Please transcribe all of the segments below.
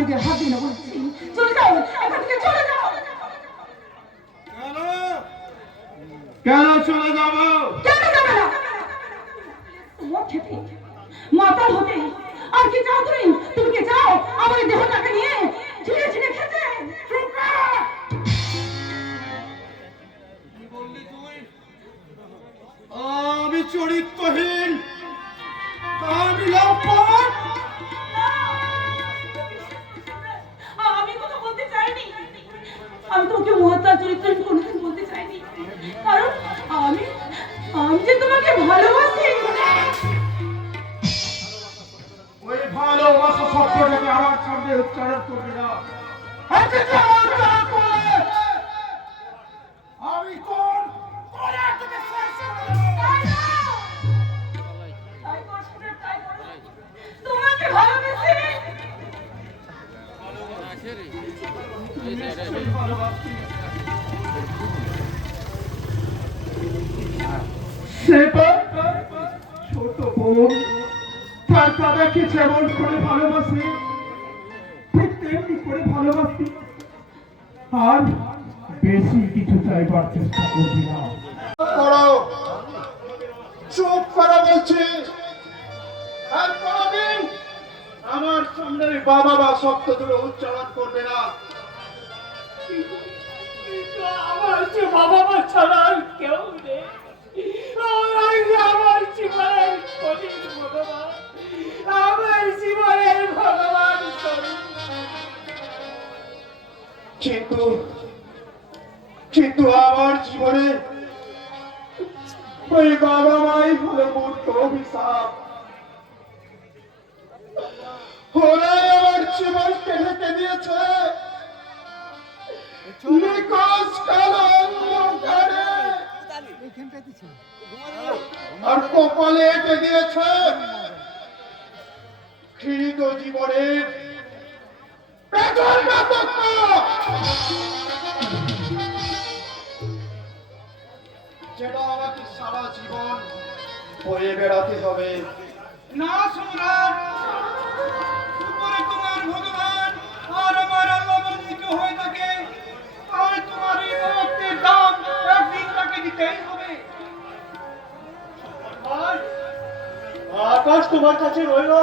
আমার গায়ে হাত দিয়ে না বলছি। চলে যাও এখান থেকে, চলে যাও। কেন চলে যাব? কেন যাবে না? মদ খেতে, মাতাল হতে, আর কি চাও তুমি? তুমি কি চাও আমার দেহটাকে নিয়ে ছিঁড়ে ছিঁড়ে খেতে? কি বললি তুই? আমি চরিত্রহীন, আমি লম্পট। আমি কথা বলতে চাইনি, আমি তোমাকে মহাত্মা চরিত্রহীন কোনোদিন বলতে চাইনি, কারণ আমি আমি যে তোমাকে ভালোবাসি। ওই ভালোবাসা শব্দটাকে আমার সামনে উচ্চারণ করবে না। আমি তোর তোকে শেষ করে দেব। তাই করছো না, তাই করো। তোমাকে ভালোবাসি। সেটা ছোট বোন তার দাদাকে যেমন করে ভালোবাসে ঠিক তেমনি করে ভালোবাসি, আর বেশি কিছু চাইবার চেষ্টা করবি না। চুপ করে বলছি, আর কোনদিন আমার সামনে বাবা বা শব্দ তুলে উচ্চারণ করবে না। কিন্তু আমার যে বাবা মা ছাড়া আর কেউ নেই। আমার জীবনের কঠিন ভগবান, আমার জীবনের ভগবান। কিন্তু কিন্তু আমার জীবনে ওই বাবা মাই হলো মূর্ত অভিশাপ। ওরাই আমার জীবন কেটে দিয়েছে নিকশ কালো অন্ধকারে, আর কপালে এঁটে দিয়েছে ঘৃণিত জীবনের বেদনাতক। যেটা আমাকে সারা জীবন বয়ে বেড়াতে হবে। না সম্রাট, উপরে তোমার ভগবান আর আমার আল্লাহ বন্দিত হয়ে থাকে, আর তোমার এই মুক্তির দাম একদিন তাকে দিতেই হবে। আকাশ তোমার কাছে রইল,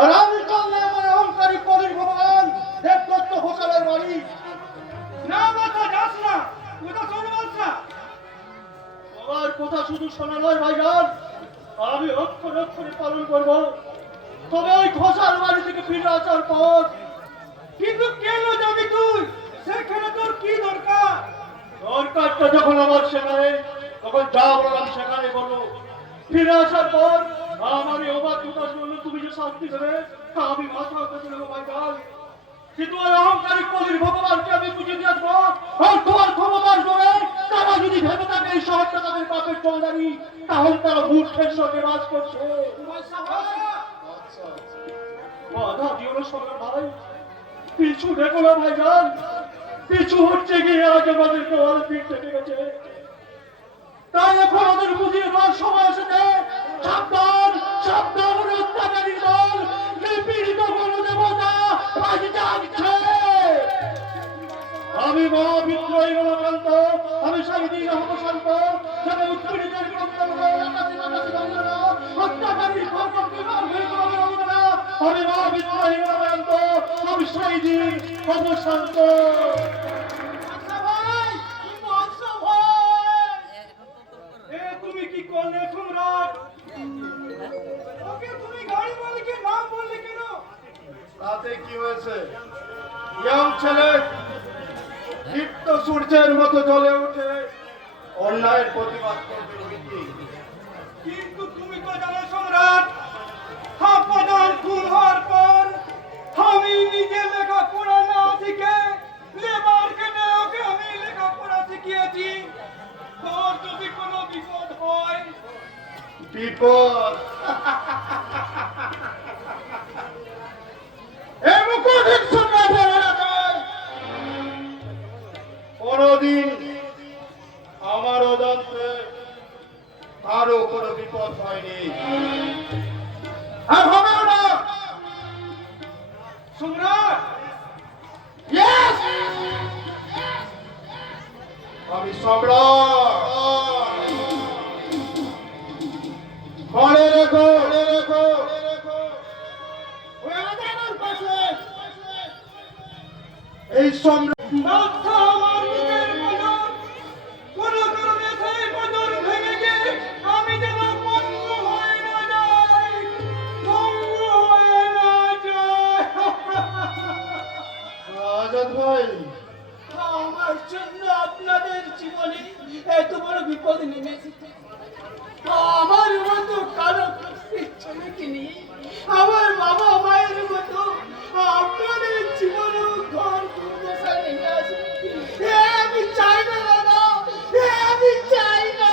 আর আমি চললে আমার অহংকারী কবির ভগবান দেবদত্ত ঘোষালের বাড়ি। না বাছা, যাস না, কথা শোন বাছা। আমার কথা শুধু শোনা নয় ভাইজান, আমি অক্ষরে অক্ষরে পালন করব। তবে ওই ঘোষাল বাড়ি থেকে ফিরে আসার পর। কিন্তু কেন যাবি তুই? সেখানে তোর কি দরকার? দরকারটা যখন আমার সেখানে, তখন যা বললাম সেখানে বলো। ফিরে আসার পর আমার এই অবাধ্যতার জন্য তুমি যে শাস্তি দেবে তা আমি মাথা পেতে নেবো ভাইজান। কিন্তু ওই অহংকারী কলির ভগবানকে আমি বুঝে দিয়ে আসবো, আর তোমার ক্ষমতার জোরে তারা যদি ভেবে থাকে এই শহরটা তাদের পাপের চৌধারি, তাহলে তারা মূর্খের সঙ্গে বাস করছে। বাধা দিও না সরকার ভাই, পিছু দেখো না ভাইজান, পিছু হচ্ছে গিয়ে আজ আমাদেরকে ভালো পিঠ থেকে গেছে। তাই এখন ওদের বুঝিয়ে দেওয়ার সময় এসেছে। সাবধান সাবধান, অত্যাচারী দল, নিপীড়িত গণদেবতা আজ জাগছে। আমি মহাবিদ্রোহী রণকান্ত, আমি সাহিত্যিক রহমশান্ত, যারা উৎপীড়িতের বিরুদ্ধে অত্যাচারীর সর্বত্র আমি মহাবিদ্রোহী রণকান্ত, আমি সাহিত্যিক রহমশান্ত। তুমি কি করলে সম্রাট? ওকে তুমি গাড়ি মালিকের নাম বললে কেন? তাতে কি হয়েছে? ইয়ং ছেলে দীপ্ত সূর্যের মতো জ্বলে উঠে অন্যায়ের প্রতিবাদ করবে ঠিকই। কিন্তু তুমি তো জানো সম্রাট, প্রধান খুন হওয়ার পর আমি নিজে লেখাপড়া না শিখে লেবার কেটে ওকে আমি লেখাপড়া শিখিয়েছি। তোর যদি কোনো বিপদ হয়। বিপদ? কোনদিন আমার অজান্তে কারো কোনো বিপদ হয়নি, আর হবেও না। সম্রাট, সম্রাট মনে রেখো এই সম্রাট বাদশা আমার মুখের বদন কোন কারণে সেই বদন ভেঙে গিয়ে আমি যেন পঙ্গু হয়ে না যাই আজাদ ভাই আমার জন্য আপনাদের জীবনে এত বড় বিপদ নেমে এসেছে। আমার মতো কারো কষ্টের ছেলেকে নিয়ে আমার বাবা মায়ের মতো আপনাদের জীবনেও ঘর দুর্দশা নেমে আসে। আমি চাই না দাদা, আমি চাই না।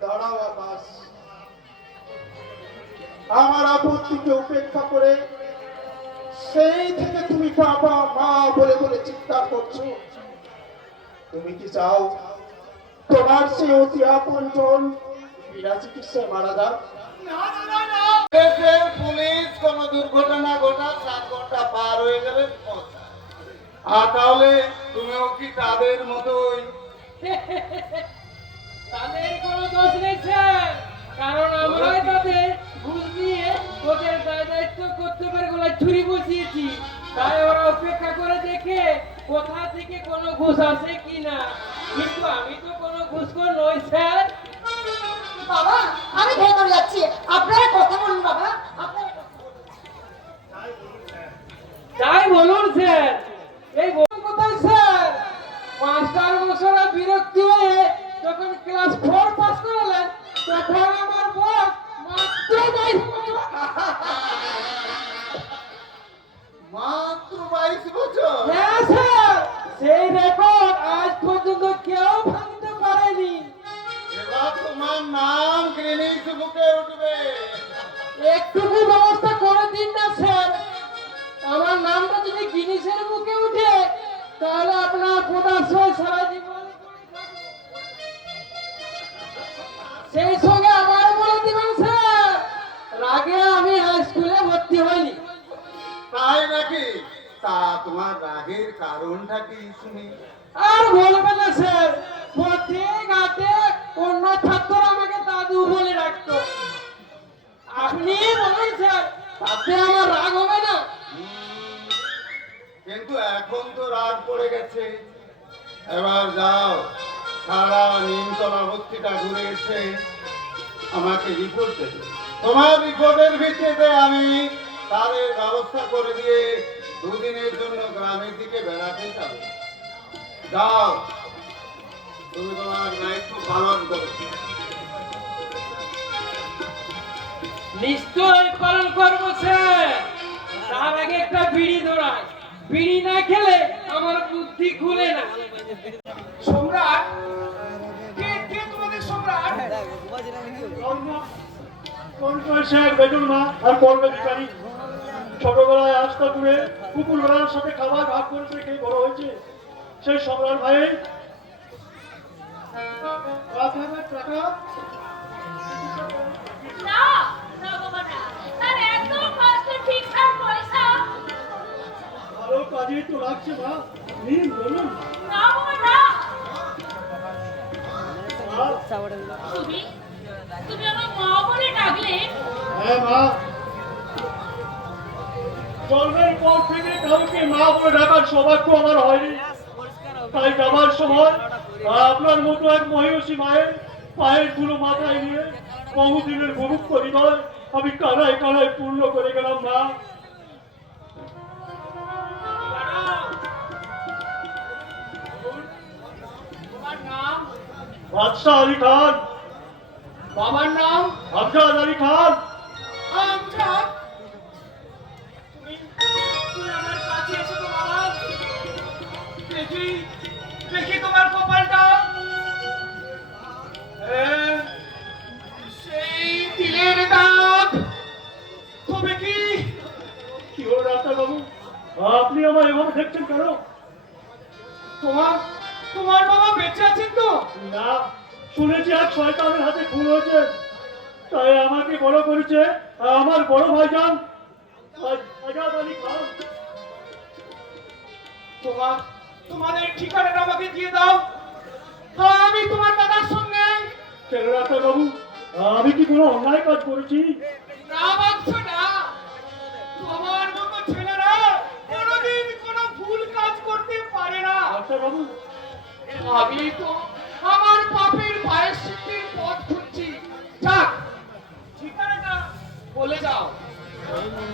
দাঁড়াও আকাশ, আমার আপত্তিকে উপেক্ষা করে সেই থেকে তুমি বাবা মা বলে বলে চিৎকার করছো। তুমি কি চাও তোমার সেই অতি আপনজন বিনা চিকিৎসায় মারা যাক? না না না না, দেশের পুলিশ কোন দুর্ঘটনা ঘটা 7 ঘন্টা পার হয়ে গেলে পৌঁছায়। আর তাহলে তুমিও কি তাদের মতোই? তাদের কোনো দোষ নেই স্যার, কারণ আমরাই তাদের ঘুষ দিয়ে ওদের দায় দায়িত্ব কর্তব্যের গলায় ছুরি বসিয়েছি। তাই ওরা অপেক্ষা করে দেখে কোথা থেকে কোনো ঘুষ আসে কিনা। কিন্তু আমি তো কোনো ঘুষখোর নই স্যার। বাবা আমি ভেতরে যাচ্ছি, আপনারা কথা বলুন বাবা, আপনারা তাই বলুন স্যার। এই বলুন কোথায় স্যার? মাস্টার মশাইরা বিরক্তি হয়ে যখন ক্লাস 4 পাস করালেন তখন আমার বয়স মাত্র 22 বছর। মাত্র 22 বছর? হ্যাঁ স্যার, সেই রেকর্ড আজ পর্যন্ত কেউ ভাঙতে পারেনি। এবার তোমার নাম গ্রিনিস বুকে উঠবে। একটুকু ব্যবস্থা করে দিন না স্যার। আমার নামটা যদি গিনিসের বুকে উঠে তাহলে আপনার প্রদর্শন সারা জীবন সেই সঙ্গে আমার বলে দিবেন স্যার, রাগে আমি হাই স্কুলে ভর্তি হইনি। তাই নাকি? তা তোমার রাগের কারণটা কি শুনি? আর বলবেন না স্যার, প্রত্যেক হাতে অন্য ছাত্র আমাকে দাদু বলে ডাকতো। আপনি বলুন স্যার, তাতে আমার রাগ হবে না? কিন্তু এখন তো রাত পড়ে গেছে। এবার যাও, সারা নিমতলা বস্তিটা ঘুরে এসে আমাকে রিপোর্ট দেবে। তোমার রিপোর্টের ভিত্তিতে আমি তাদের ব্যবস্থা করে দিয়ে 2 দিনের জন্য গ্রামের দিকে বেড়াতে যাব। যাও, তুমি তোমার দায়িত্ব পালন করো। নিশ্চয় পালন করবো স্যার। তার আগে একটা বিড়ি ধরায়, বিড়ি না খেলে আমার বুদ্ধি খুলে না। সম্রাট, কে কে তোমাদের সম্রাট? শেখ বেটুল মা আর পর্বে ভিখারি ছোটবেলায় আস্তা করে কুকুর বেড়ার সাথে খাবার ভাগ করে খেয়ে বড় হয়েছে। সেই সম্রাট ভাইয়ের টাকা না না বাবা না, তার এত কষ্টের ঠিকঠাক পয়সা। ভালো কাজে তো লাগছে মা, নিন বলুন। না বাবা না, মা, তুমি তুমি আমার মা বলে ডাকলে। হ্যাঁ মা, জন্মের পর থেকে কাউকে মা বলে ডাকার সৌভাগ্য আমার হয়নি। তাই যাবার সময় আপনার মতো এক মহিষী মায়ের পায়ের ধুলো মাথায় নিয়ে বহুদিনের ভুভুক্ত হৃদয় আমি কানায় কানায় পূর্ণ করে গেলাম মা। তোমার নাম? বাদশাহ আলী খান। বাবার নাম? আমজাদ আলী খান। আমজাদ। তুমি তুমি আমার কাছে এসো তো বাবা। দেখি দেখি তোমার কপালটা। সেই তিলের দাগ। তবে কি কি হলো ডাক্তার বাবু, আপনি আমার এভাবে দেখছেন কেন? তোমার তোমার বাবা বেঁচে আছেন তো? না, শুনেছি এক শয়তানের হাতে খুন হয়েছে। তাই আমাকে বড় করেছে আমার বড় ভাইজান আজাদ আলী খান। তোমার তোমাদের ঠিকানাটা আমাকে দিয়ে দাও। আমি তোমার দাদার সঙ্গে কেন ডাক্তার বাবু, আমি কি কোনো অন্যায় কাজ করেছি? না বাচ্চ না, তোমার মতো ছেলেরা কোনোদিন কোনো ভুল কাজ করতে পারে না। ডাক্তার বাবু, আমি তো আমার পাপের প্রায়শ্চিত্তের পথ খুঁজছি। যাক, ঠিকানাটা বলে যাও।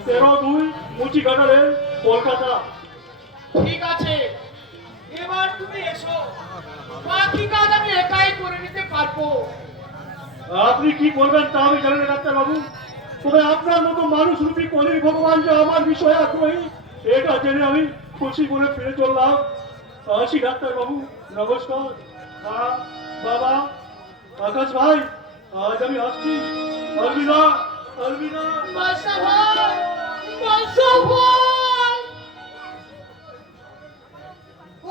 13-2 মুচিঘাটা রেল, কলকাতা। ঠিক আছে, এবার তুমি এসো, বাকি কাজ আমি একাই করে নিতে পারবো। আপনি কি করবেন তা আমি জানি না ডাক্তার বাবু, তবে আপনার মতো মানুষ রূপী কলির ভগবান যে আমার বিষয়ে আগ্রহী এটা জেনে আমি খুশি করে ফিরে চললাম। আসি ডাক্তার বাবু, নমস্কার। মা, বাবা, আকাশ ভাই, আজ আমি আসছি। আলবিনা, আলবিনা। বাসা ভাই, বাসা ভাই।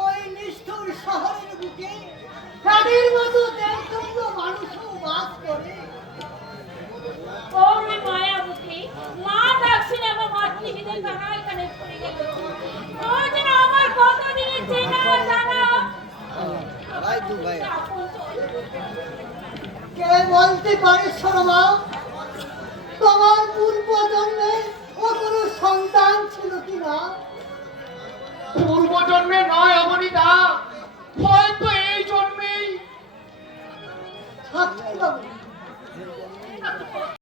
ওই নিষ্ঠুর শহরের বুকে প্রাণীর মতো দেশবন্ধ মানুষও বাস করে। ওরে মায়াবতী, মা ডাকছেন আমার মাতৃহীনের তারা এখানে পড়ে গেল। ও যেন আমার কতদিনের চেনা জানা। কে বলতে পারে শর্মা, তোমার পূর্ব জন্মে ও কোনো সন্তান ছিল কিনা? পূর্বজন্মে নয় অবনীতা, হয়তো এই জন্মেই। ছাত্রী বাবু,